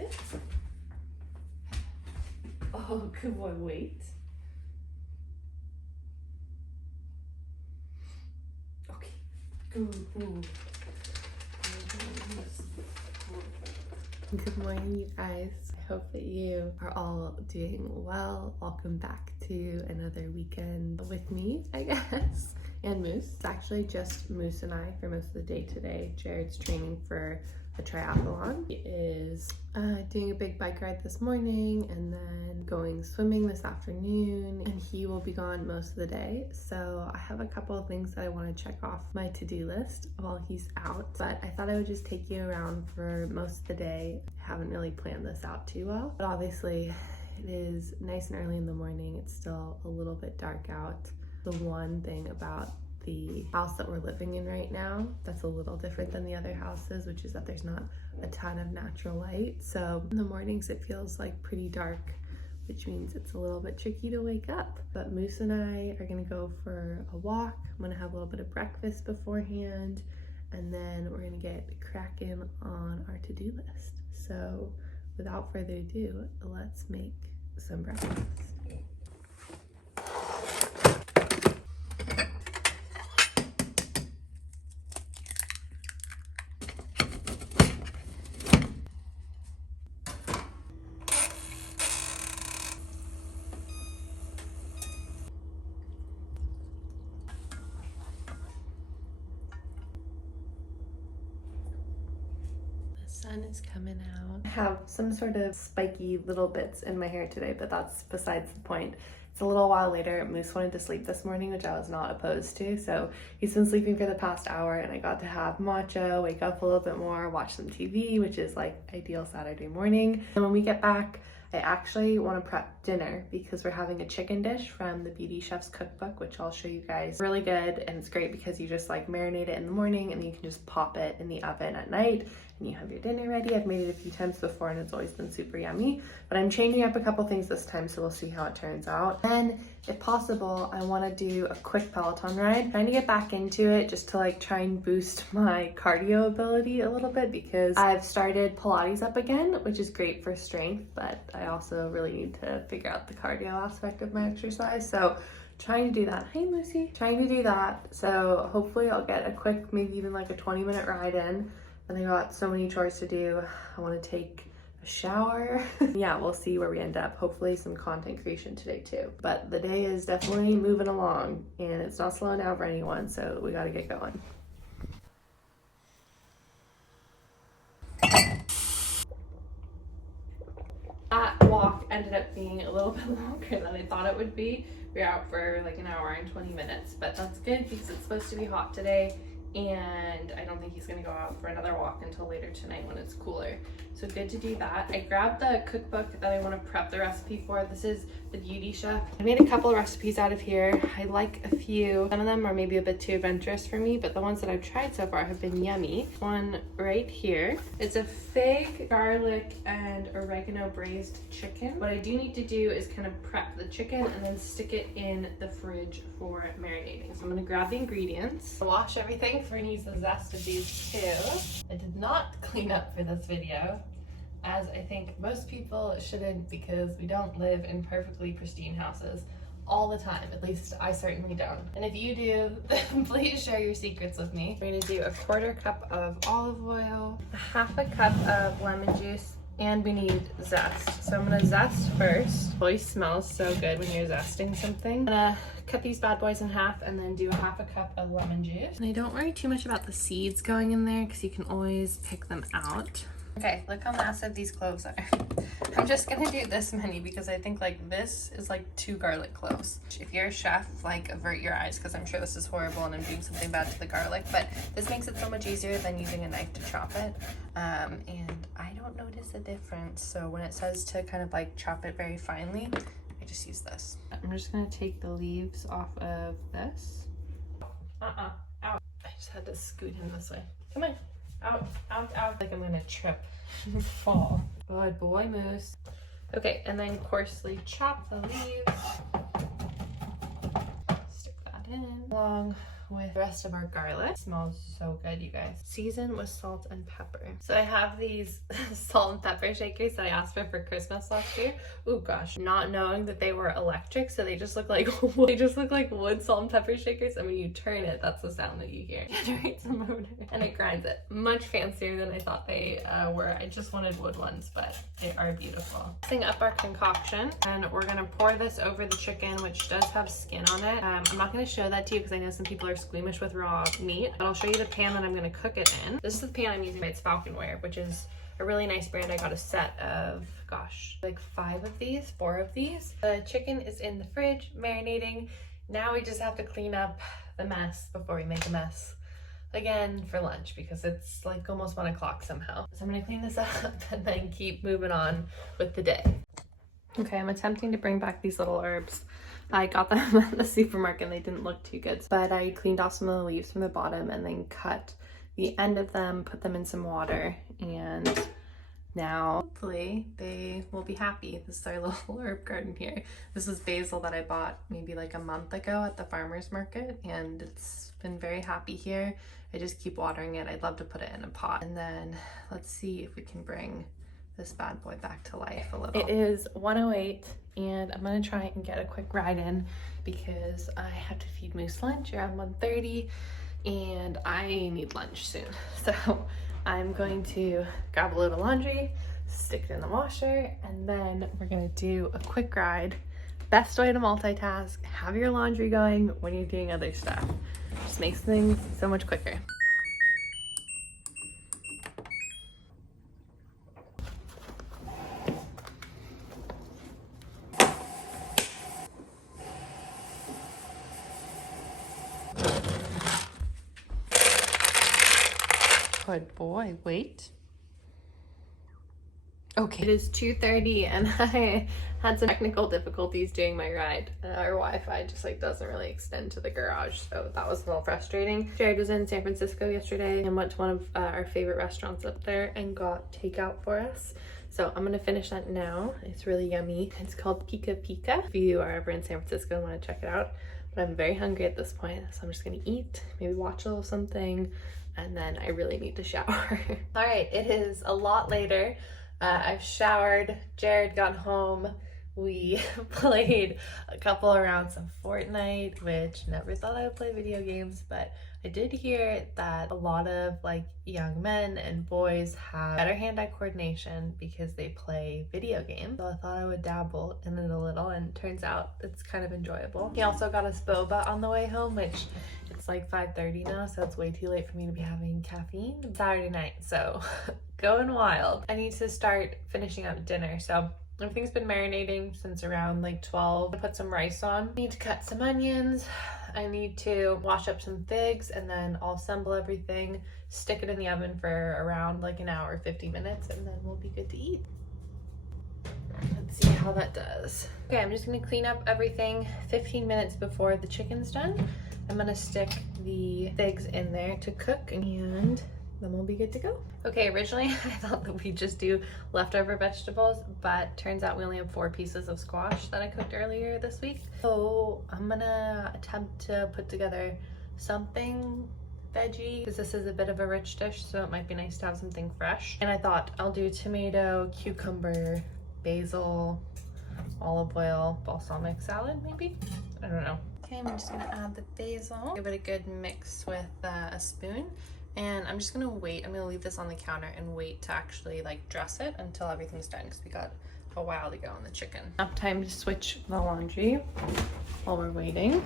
Sit. Oh, good boy, wait. Okay, good. Good morning, you guys. I hope that you are all doing well. Welcome back to another weekend with me, I guess, and Moose. It's actually just Moose and I for most of the day today. Jared's training for a triathlon. He is doing a big bike ride this morning and then going swimming this afternoon, and he will be gone most of the day. So I have a couple of things that I want to check off my to-do list while he's out, but I thought I would just take you around for most of the day. I haven't really planned this out too well, but obviously it is nice and early in the morning. It's still a little bit dark out. The one thing about the house that we're living in right now that's a little different than the other houses, which is that there's not a ton of natural light. So in the mornings it feels like pretty dark, which means it's a little bit tricky to wake up. But Moose and I are gonna go for a walk. I'm gonna have a little bit of breakfast beforehand, and then we're gonna get cracking on our to-do list. So without further ado, let's make some breakfast. Sun is coming out. I have some sort of spiky little bits in my hair today, but that's besides the point. It's a little while later. Moose wanted to sleep this morning, which I was not opposed to. So he's been sleeping for the past hour, and I got to have matcha, wake up a little bit more, watch some TV, which is like ideal Saturday morning. And when we get back, I actually want to prep dinner because we're having a chicken dish from the Beauty Chef's cookbook, which I'll show you guys. Really good, and it's great because you just like marinate it in the morning and then you can just pop it in the oven at night and you have your dinner ready. I've made it a few times before and it's always been super yummy, but I'm changing up a couple things this time, so we'll see how it turns out. And if possible, I want to do a quick Peloton ride. Trying to get back into it just to like try and boost my cardio ability a little bit because I've started Pilates up again, which is great for strength, but I also really need to figure out the cardio aspect of my exercise. So trying to do that. Hey Lucy. Trying to do that. So hopefully I'll get a quick, maybe even like a 20-minute ride in. And I got so many chores to do. I want to take a shower. Yeah, we'll see where we end up. Hopefully some content creation today too. But the day is definitely moving along and it's not slowing down for anyone, so we got to get going. That walk ended up being a little bit longer than I thought it would be. We were out for like an hour and 20 minutes, but that's good because it's supposed to be hot today, and I don't think he's gonna go out for another walk until later tonight when it's cooler. So good to do that. I grabbed the cookbook that I want to prep the recipe for. This is the Beauty Chef. I made a couple of recipes out of here. I like a few. Some of them are maybe a bit too adventurous for me, but the ones that I've tried so far have been yummy. One right here. It's a fig, garlic, and oregano braised chicken. What I do need to do is kind of prep the chicken and then stick it in the fridge for marinating. So I'm gonna grab the ingredients. Wash everything for use the zest of these two. I did not clean up for this video, as I think most people shouldn't, because we don't live in perfectly pristine houses all the time. At least I certainly don't. And if you do, then please share your secrets with me. We're gonna do a 1/4 cup of olive oil, 1/2 cup of lemon juice, and we need zest. So I'm gonna zest first. It always smells so good when you're zesting something. I'm gonna cut these bad boys in half and then do 1/2 cup of lemon juice. And I don't worry too much about the seeds going in there because you can always pick them out. Okay, look how massive these cloves are. I'm just gonna do this many because I think like this is like 2 garlic cloves. If you're a chef, like avert your eyes because I'm sure this is horrible and I'm doing something bad to the garlic, but this makes it so much easier than using a knife to chop it. And I don't notice a difference. So when it says to kind of like chop it very finely, I just use this. I'm just gonna take the leaves off of this. Out. I just had to scoot him this way. Come on. Out. Like I'm gonna trip and fall. Good boy, Moose. Okay, and then coarsely chop the leaves. Stick that in along with the rest of our garlic. It smells so good, you guys. Season with salt and pepper. So I have these salt and pepper shakers that I asked for Christmas last year. Oh gosh, not knowing that they were electric, so they just look like wood salt and pepper shakers. And when you turn it, that's the sound that you hear. It generates a motor and it grinds it. Much fancier than I thought they were. I just wanted wood ones, but they are beautiful. Mixing up our concoction, and we're gonna pour this over the chicken, which does have skin on it. I'm not gonna show that to you because I know some people are squeamish with raw meat, but I'll show you the pan that I'm gonna cook it in. This is the pan I'm using. It's Falconware, which is a really nice brand. I got a set of, gosh, like 4 of these. The chicken is in the fridge marinating. Now we just have to clean up the mess before we make a mess again for lunch, because it's like almost 1 o'clock somehow. So I'm gonna clean this up and then keep moving on with the day. Okay, I'm attempting to bring back these little herbs. I got them at the supermarket and they didn't look too good, but I cleaned off some of the leaves from the bottom and then cut the end of them, put them in some water, and now hopefully they will be happy. This is our little herb garden here. This is basil that I bought maybe like a month ago at the farmer's market, and it's been very happy here. I just keep watering it. I'd love to put it in a pot. And then let's see if we can bring this bad boy back to life a little. It is 1:08 and I'm gonna try and get a quick ride in because I have to feed Moose lunch around 1:30 and I need lunch soon. So I'm going to grab a load of laundry, stick it in the washer, and then we're gonna do a quick ride. Best way to multitask, have your laundry going when you're doing other stuff. Just makes things so much quicker. Good boy, wait. Okay, it is 2:30 and I had some technical difficulties doing my ride. Our Wi-Fi just like doesn't really extend to the garage, so that was a little frustrating. Jared was in San Francisco yesterday and went to one of our favorite restaurants up there and got takeout for us. So I'm gonna finish that now. It's really yummy. It's called Pika Pika. If you are ever in San Francisco and want to check it out. But I'm very hungry at this point, so I'm just gonna eat, maybe watch a little something, and then I really need to shower. All right, it is a lot later. I've showered, Jared got home, we played a couple of rounds of Fortnite, which never thought I would play video games, but I did hear that a lot of like young men and boys have better hand-eye coordination because they play video games. So I thought I would dabble in it a little, and turns out it's kind of enjoyable. He also got us boba on the way home, which it's like 5:30 now, so it's way too late for me to be having caffeine. Saturday night, so going wild. I need to start finishing up dinner, so everything's been marinating since around like 12. I put some rice on. I need to cut some onions. I need to wash up some figs, and then I'll assemble everything, stick it in the oven for around like an hour, 50 minutes, and then we'll be good to eat. Let's see how that does. Okay, I'm just gonna clean up everything 15 minutes before the chicken's done. I'm gonna stick the figs in there to cook, and then we'll be good to go. Okay, originally I thought that we'd just do leftover vegetables, but turns out we only have 4 pieces of squash that I cooked earlier this week. So I'm gonna attempt to put together something veggie, because this is a bit of a rich dish, so it might be nice to have something fresh. And I thought I'll do tomato, cucumber, basil, olive oil, balsamic salad maybe? I don't know. Okay, I'm just gonna add the basil, give it a good mix with a spoon. And I'm just gonna wait. I'm gonna leave this on the counter and wait to actually like dress it until everything's done, because we got a while to go on the chicken. Enough time to switch the laundry while we're waiting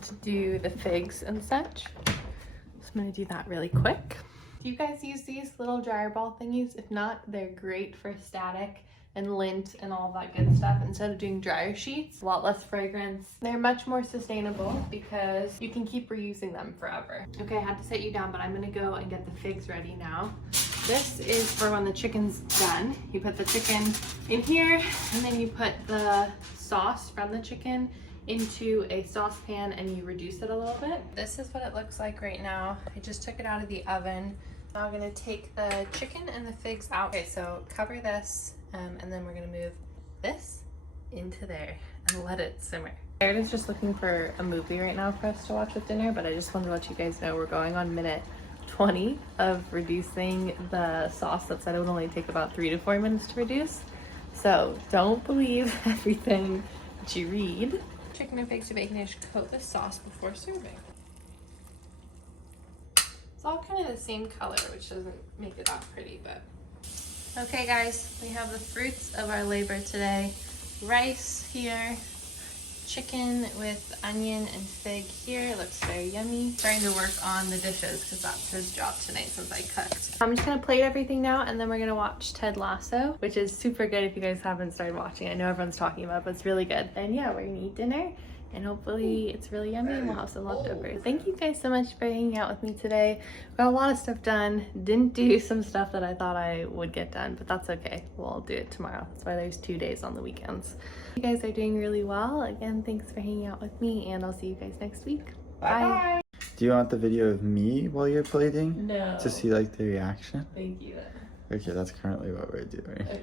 to do the figs and such. So I'm gonna do that really quick. Do you guys use these little dryer ball thingies? If not, they're great for static and lint and all that good stuff. Instead of doing dryer sheets, a lot less fragrance. They're much more sustainable because you can keep reusing them forever. Okay, I had to set you down, but I'm gonna go and get the figs ready now. This is for when the chicken's done. You put the chicken in here, and then you put the sauce from the chicken into a saucepan and you reduce it a little bit. This is what it looks like right now. I just took it out of the oven. Now I'm gonna take the chicken and the figs out. Okay, so cover this, and then we're gonna move this into there and let it simmer. Meredith's just looking for a movie right now for us to watch with dinner, but I just wanted to let you guys know we're going on minute 20 of reducing the sauce that said it would only take about 3 to 4 minutes to reduce. So don't believe everything that you read. Chicken and baked bacon-ish, coat the sauce before serving. It's all kind of the same color, which doesn't make it that pretty, but. Okay guys, we have the fruits of our labor today. Rice here, chicken with onion and fig here. It looks very yummy. Starting to work on the dishes because that's his job tonight since I cooked. I'm just gonna plate everything now and then we're gonna watch Ted Lasso, which is super good if you guys haven't started watching. I know everyone's talking about it, but it's really good. And yeah, we're gonna eat dinner and hopefully it's really yummy and we'll have some leftovers. Thank you guys so much for hanging out with me today. Got a lot of stuff done. Didn't do some stuff that I thought I would get done, but that's okay. We'll do it tomorrow. That's why there's 2 days on the weekends. You guys are doing really well. Again, thanks for hanging out with me and I'll see you guys next week. Bye. Do you want the video of me while you're plating? No. To see like the reaction? Thank you. Okay, that's currently what we're doing. Okay.